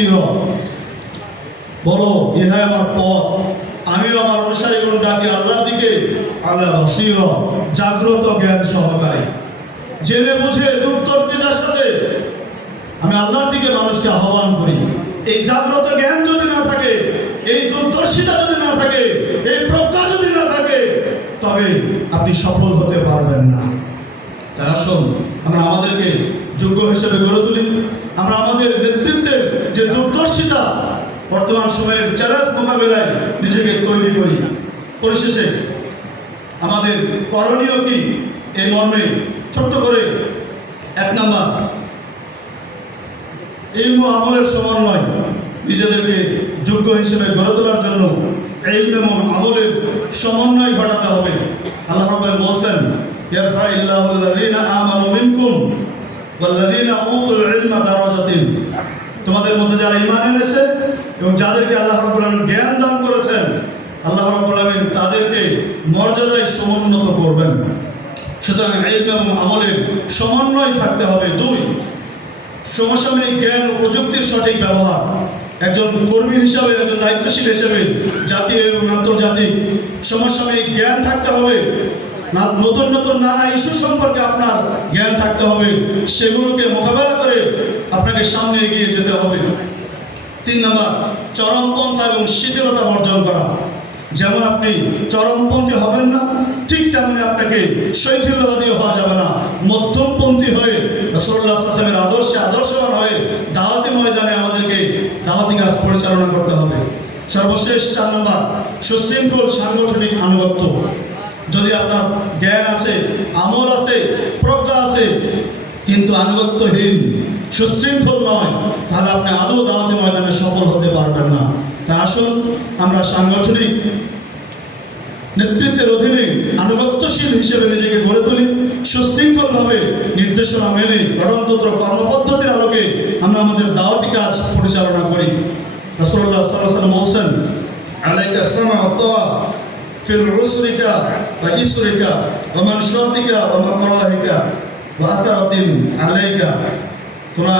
বাসীরা, বলো ইহাই আমার পথ, আমিও আমার অনুসারীগণ ডাকি আল্লাহর দিকে, আলা বাসীরা, জাগ্রত জ্ঞান সহকারে, জেনে বুঝে দুর্দর্শিতার সাথে আমি আল্লাহর দিকে মানুষকে আহ্বান করি। এই জাগ্রত জ্ঞান যদি না থাকে, এই দূরদর্শিতা যদি না থাকে, এই প্রজ্ঞা যদি না থাকে, তবে আপনি সফল হতে পারবেন না। তাই আসুন আমরা আমাদেরকে যোগ্য হিসেবে গড়ে তুলি। আমরা আমাদের নেতৃত্বের যে দূরদর্শিতা, বর্তমান সময়ের চ্যালেঞ্জ মোকাবেলায় নিজেকে তৈরি করি। পরিশেষে আমাদের করণীয় কি, এই মর্মে ছোট্ট করে 1 নাম্বার, ইলম ও আমলের সমন্বয়। নিজেদেরকে যোগ্য হিসেবে গড়ে তোলার জন্য ইলম এবং আমলের সমন্বয় ঘটাতে হবে। আল্লাহ রাব্বুল বলেন, ইয়ারফাইল্লাহুল্লাযীনা আমানু মিনকুম ওয়াল্লাযীনা উতুল ইলমা দারাজাতিন। তোমাদের মধ্যে যারা ঈমান এনেছে এবং যাদেরকে আল্লাহ রাব্বুল আলামিন জ্ঞান দান করেছেন, আল্লাহ রাব্বুল আলামিন তাদেরকে মর্যাদায় সমুন্নত করবেন। সুতরাং ইলম এবং আমলের সমন্বয় থাকতে হবে। 2, সমসাময়িক জ্ঞান ও প্রযুক্তির সঠিক ব্যবহার। একজন কর্মী হিসাবে, একজন দায়িত্বশীল হিসেবে জাতীয় এবং আন্তর্জাতিক সমসাময়িক জ্ঞান থাকতে হবে। নতুন নতুন নানা ইস্যু সম্পর্কে আপনার জ্ঞান থাকতে হবে। সেগুলোকে মোকাবেলা করে আপনাকে সামনে এগিয়ে যেতে হবে। 3 নাম্বার, চরমপন্থা এবং শিথিলতা বর্জন করা। যেমন আপনি চরমপন্থী হবেন না, ঠিক তেমনি আপনাকে শৈথিল্যবাদী হওয়া যাবে না। মধ্যমপন্থী হয়ে রাসূলুল্লাহ সাল্লাল্লাহু আলাইহি ওয়াসাল্লামের আদর্শে আদর্শবান হয়ে দাওয়াতি ময়দানে আমাদেরকে দাওয়াতি কাজ পরিচালনা করতে হবে। সর্বশেষ 4 নাম্বার, সুশৃঙ্খল সাংগঠনিক আনুগত্য। যদি আপনার জ্ঞান আছে, আমল আছে, প্রজ্ঞা আছে, কিন্তু আনুগত্যহীন, সুশৃঙ্খল নয়, তাহলে আপনি আদৌ দাওয়াতি ময়দানে সফল হতে পারবেন না। তাই আসুন আমরা সাংগঠনিক নেতৃত্বের অধীনে আনুগত্যশীল হিসেবে নিজেকে গড়ে তুলি। সুশৃঙ্খলভাবে নির্দেশনা মেনে গঠনতন্ত্র কর্মপদ্ধতির আলোকে আমরা আমাদের দাওয়াতি কাজ পরিচালনা করি। রাসূলুল্লাহ সাল্লাল্লাহু আলাইহি ওয়াসাল্লাম বলেছেন, আলাইকা সামা ওয়া তাআ ফিল উসরিকা ওয়া ইসরিকা ওয়া মানশাতিকা ওয়া মাকরাহিকা ওয়া আসারাতিন আলাইকা। তোমরা